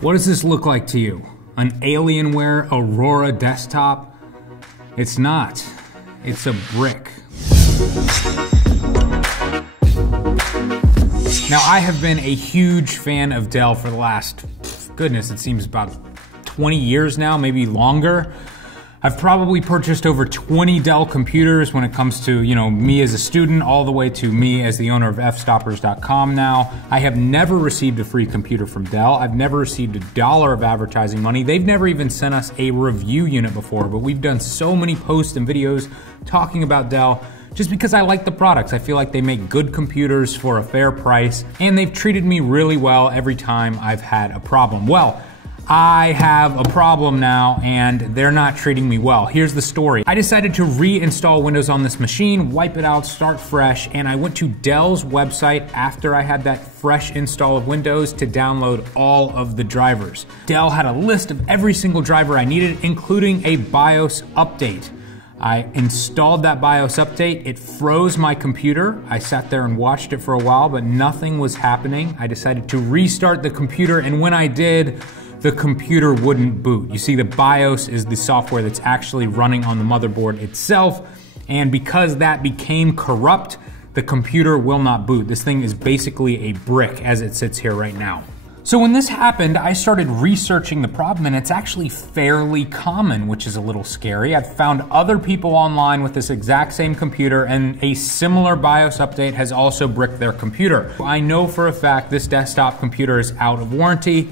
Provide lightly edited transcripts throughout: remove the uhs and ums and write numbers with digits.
What does this look like to you? An Alienware Aurora desktop? It's not. It's a brick. Now, I have been a huge fan of Dell for the last, goodness, it seems about 20 years now, maybe longer. I've probably purchased over 20 Dell computers when it comes to, me as a student, all the way to me as the owner of Fstoppers.com now. I have never received a free computer from Dell. I've never received $1 of advertising money. They've never even sent us a review unit before, but we've done so many posts and videos talking about Dell just because I like the products. I feel like they make good computers for a fair price, and they've treated me really well every time I've had a problem. Well, I have a problem now and they're not treating me well. Here's the story. I decided to reinstall Windows on this machine, wipe it out, start fresh, and I went to Dell's website after I had that fresh install of Windows to download all of the drivers. Dell had a list of every single driver I needed, including a BIOS update. I installed that BIOS update. It froze my computer. I sat there and watched it for a while, but nothing was happening. I decided to restart the computer, and when I did, the computer wouldn't boot. You see, the BIOS is the software that's actually running on the motherboard itself, and because that became corrupt, the computer will not boot. This thing is basically a brick as it sits here right now. So when this happened, I started researching the problem, and it's actually fairly common, which is a little scary. I've found other people online with this exact same computer, and a similar BIOS update has also bricked their computer. I know for a fact this desktop computer is out of warranty,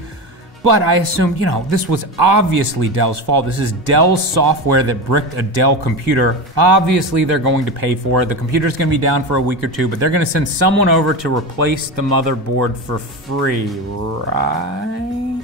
but I assumed, this was obviously Dell's fault. This is Dell's software that bricked a Dell computer. Obviously, they're going to pay for it. The computer's gonna be down for a week or two, but they're gonna send someone over to replace the motherboard for free, right?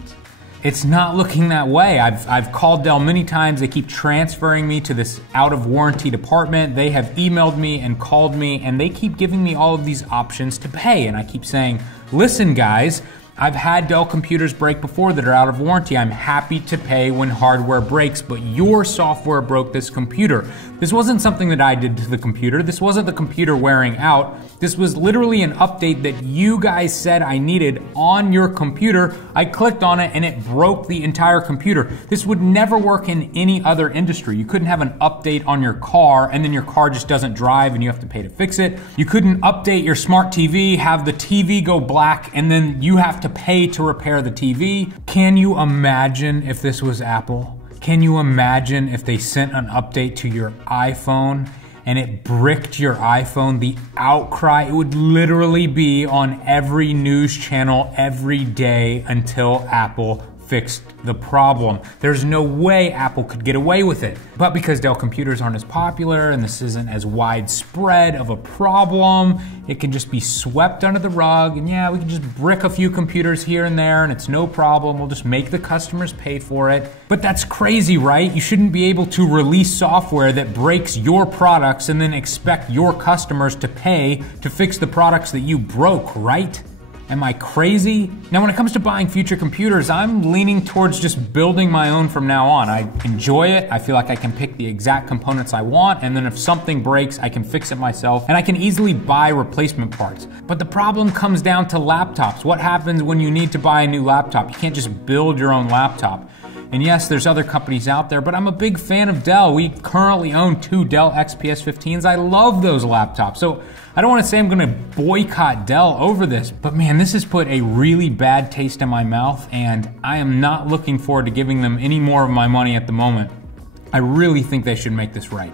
It's not looking that way. I've called Dell many times. They keep transferring me to this out of warranty department. They have emailed me and called me, and they keep giving me all of these options to pay. And I keep saying, listen guys, I've had Dell computers break before that are out of warranty. I'm happy to pay when hardware breaks, but your software broke this computer. This wasn't something that I did to the computer. This wasn't the computer wearing out. This was literally an update that you guys said I needed on your computer. I clicked on it and it broke the entire computer. This would never work in any other industry. You couldn't have an update on your car and then your car just doesn't drive and you have to pay to fix it. You couldn't update your smart TV, have the TV go black, and then you have to pay to repair the TV. Can you imagine if this was Apple? Can you imagine if they sent an update to your iPhone and it bricked your iPhone? The outcry, it would literally be on every news channel every day until Apple fixed the problem. There's no way Apple could get away with it. But because Dell computers aren't as popular and this isn't as widespread of a problem, it can just be swept under the rug, and yeah, we can just brick a few computers here and there and it's no problem. We'll just make the customers pay for it. But that's crazy, right? You shouldn't be able to release software that breaks your products and then expect your customers to pay to fix the products that you broke, right? Am I crazy? Now, when it comes to buying future computers, I'm leaning towards just building my own from now on. I enjoy it. I feel like I can pick the exact components I want, and then if something breaks, I can fix it myself, and I can easily buy replacement parts. But the problem comes down to laptops. What happens when you need to buy a new laptop? You can't just build your own laptop. And yes, there's other companies out there, but I'm a big fan of Dell. We currently own 2 Dell XPS 15s. I love those laptops. So I don't want to say I'm going to boycott Dell over this, but man, this has put a really bad taste in my mouth, and I am not looking forward to giving them any more of my money at the moment. I really think they should make this right.